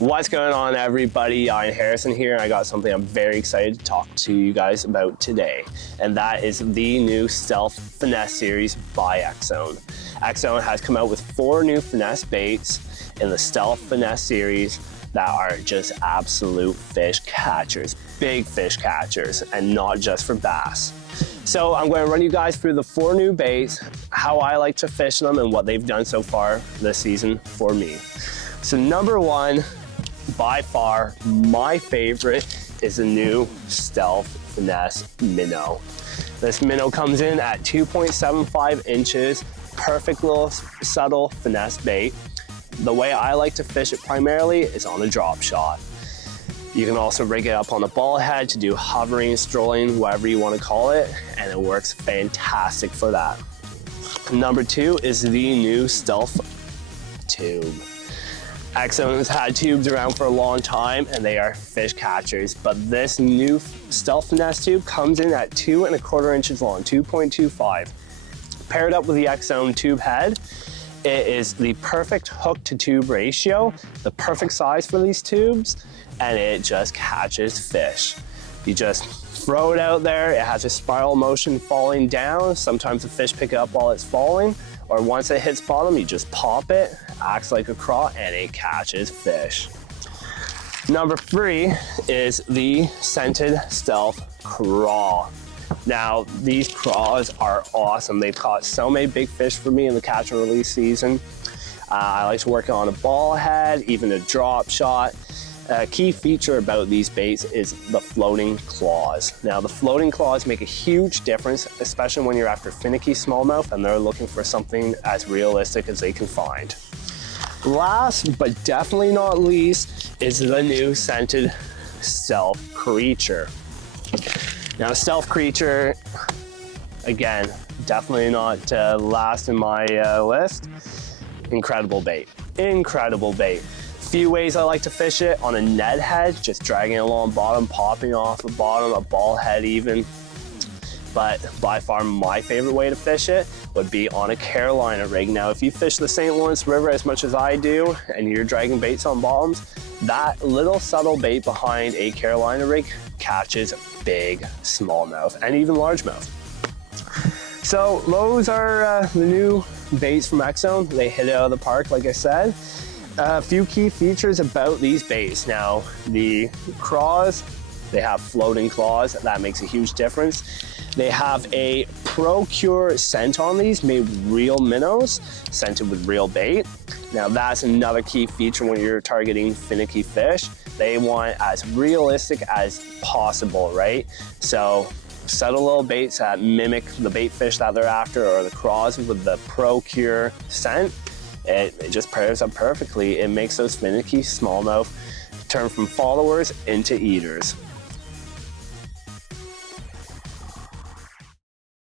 What's going on, everybody? Ian Harrison here, and I got something I'm very excited to talk to you guys about today, and that is the new Stealth Finesse series by Xzone. Xzone has come out with 4 new finesse baits in the Stealth Finesse series that are just absolute fish catchers, big fish catchers, and not just for bass. So I'm going to run you guys through the 4 new baits, how I like to fish them, and what they've done so far this season for me. So number 1, by far my favorite, is the new Stealth Finesse Minnow. This minnow comes in at 2.75 inches, perfect little subtle finesse bait. The way I like to fish it primarily is on a drop shot. You can also rig it up on a ball head to do hovering, strolling, whatever you want to call it, and it works fantastic for that. Number 2 is the new Stealth Tube. Xzone has had tubes around for a long time and they are fish catchers, but this new Stealth Finesse tube comes in at 2.25 inches long, 2.25. Paired up with the Xzone tube head, it is the perfect hook to tube ratio, the perfect size for these tubes, and it just catches fish. You just throw it out there, it has a spiral motion falling down. Sometimes the fish pick it up while it's falling, or once it hits bottom, you just pop it, acts like a craw, and it catches fish. Number 3 is the scented Stealth Craw. Now, these craws are awesome. They've caught so many big fish for me in the catch and release season. I like to work on a ball head, even a drop shot. A key feature about these baits is the floating claws. Now, the floating claws make a huge difference, especially when you're after finicky smallmouth and they're looking for something as realistic as they can find. Last, but definitely not least, is the new scented Stealth Creature. Now, Stealth Creature, again, definitely not last in my list. Incredible bait, incredible bait. Few ways I like to fish it: on a Ned head, just dragging it along bottom, popping off the bottom, a ball head even. But by far my favorite way to fish it would be on a Carolina rig. Now, if you fish the St. Lawrence River as much as I do and you're dragging baits on bottoms, that little subtle bait behind a Carolina rig catches big smallmouth and even largemouth. So those are the new baits from Xzone. They hit it out of the park, like I said. A few key features about these baits. Now, the craws, they have floating claws. That makes a huge difference. They have a Procure scent on these, made with real minnows, scented with real bait. Now, that's another key feature when you're targeting finicky fish. They want as realistic as possible, right? So, subtle little baits that mimic the bait fish that they're after, or the craws with the Procure scent. It just pairs up perfectly. It makes those finicky smallmouth turn from followers into eaters.